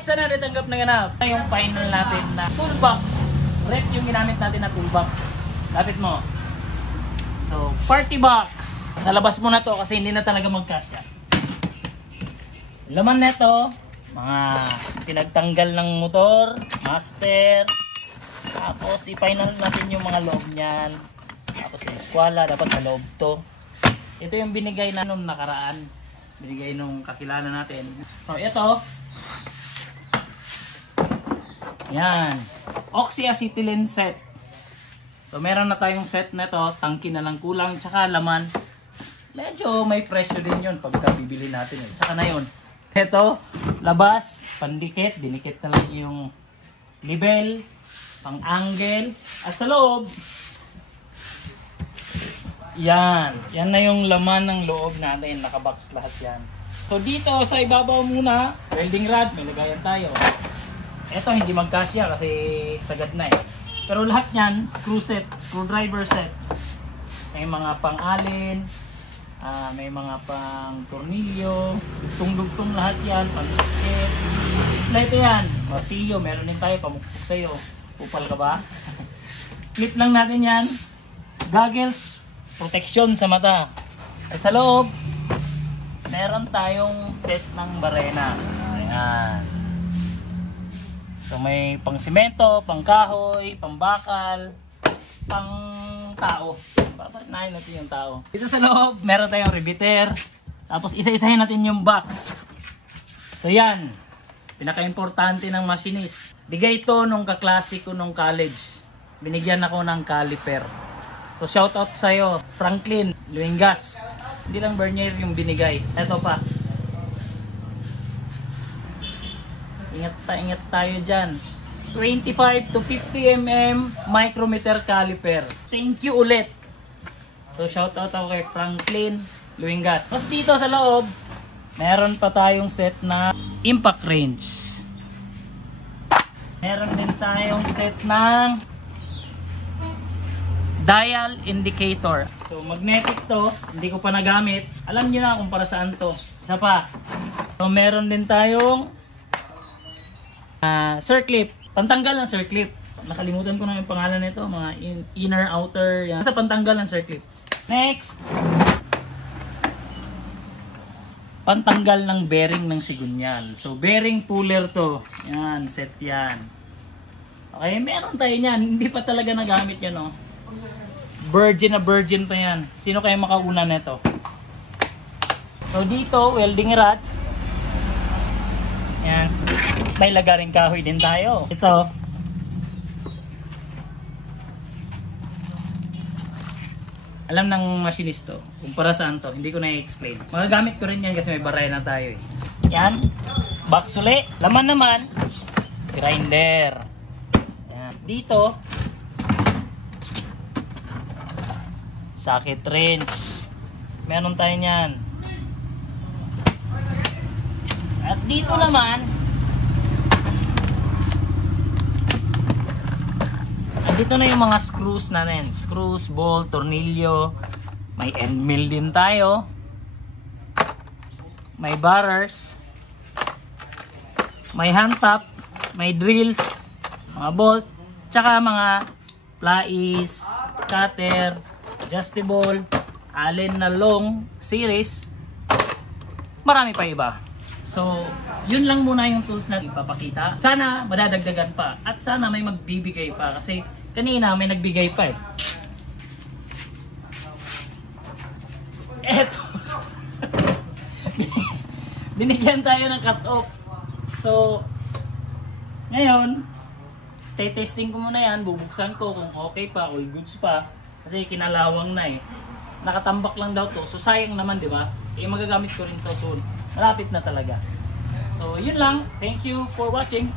Yes, sana natanggap na ganap. Yung final natin na toolbox. Rep yung ginamit natin na toolbox. Lapit mo. So, party box. Sa labas mo na to kasi hindi na talaga magkasya. Laman neto, mga pinagtanggal ng motor, master. Tapos i-final natin yung mga loob niyan. Tapos yung eskwala, dapat sa loob to. Ito yung binigay na nung nakaraan. Binigay nung kakilala natin. So ito. Yan. Oxyacetylene set. So meron na tayong set na to. Tangki na lang kulang. Tsaka laman. Medyo may presyo din yun pagka bibili natin. Tsaka na yun. Ito. Labas. Pandikit. Dinikit na lang yung libel. Pang-angle. At sa loob. Yan. Yan na yung laman ng loob natin. Nakabox lahat yan. So dito sa ibabaw muna. Welding rod. May lagayan tayo. Ito hindi magkasya kasi sagad na eh. Pero lahat yan, screw set, screwdriver set. May mga pang-alin, may mga pang-tornilyo, dugtong-dugtong lahat yan, pang-ticket. Ito yan, martilyo, meron din tayo, pamukpok sa'yo. Upal ka ba? Clip lang natin yan. Goggles, protection sa mata. Ay sa loob, meron tayong set ng barena. Ayan. So may pang simento, pang kahoy, pang bakal, pang tao. Papatnayin natin yung tao. Dito sa loob, meron tayong rebiter. Tapos isa-isahin natin yung box. So yan, pinaka-importante ng machinist. Bigay ito nung kaklase ko nung college. Binigyan ako ng caliper. So shoutout sa'yo, Franklin Luengas. Hindi lang Bernier yung binigay. Ito pa. Ingat tayo dyan. 25 to 50 mm micrometer caliper. Thank you ulit. So shoutout ako kay Franklin Luengas. Tapos dito sa loob, meron pa tayong set na impact range. Meron din tayong set ng dial indicator. So magnetic to, hindi ko pa nagamit. Alam niyo na kung para saan to. Isa pa. So meron din tayong circlip, pantanggal ng circlip. Nakalimutan ko na yung pangalan nito, mga inner outer, yan. Sa pantanggal ng circlip. Next, pantanggal ng bearing ng sigunyan. So bearing puller to. Yan, set yan. Okay, meron tayo niyan. Hindi pa talaga nagamit yan, oh. Virgin na virgin pa yan. Sino kaya makauna nito? So dito, welding rod. Yan. May lagaring kahoy din tayo. Ito. Alam ng machinist to kung para saan to. Hindi ko na-explain. Magagamit ko rin yan kasi may baray na tayo eh. Yan. Box uli. Laman naman. Grinder. Yan. Dito. Socket wrench. Meron tayo niyan. At dito naman, dito na yung mga screws natin. Screws, bolt, tornilyo. May end mill din tayo. May barrers. May hand tap. May drills. Mga bolt. Tsaka mga plies, cutter, adjustable, allen na long series. Marami pa iba. So, yun lang muna yung tools na ipapakita. Sana madadagdagan pa. At sana may magbibigay pa. Kasi kanina may nagbigay pa eh. Eto. Binigyan tayo ng cut-off. So, ngayon, testing ko muna yan. Bubuksan ko kung okay pa, all goods pa. Kasi kinalawang na eh. Nakatambak lang daw to. So, sayang naman, di ba? Eh, magagamit ko rin to soon. Malapit na talaga. So, yun lang. Thank you for watching.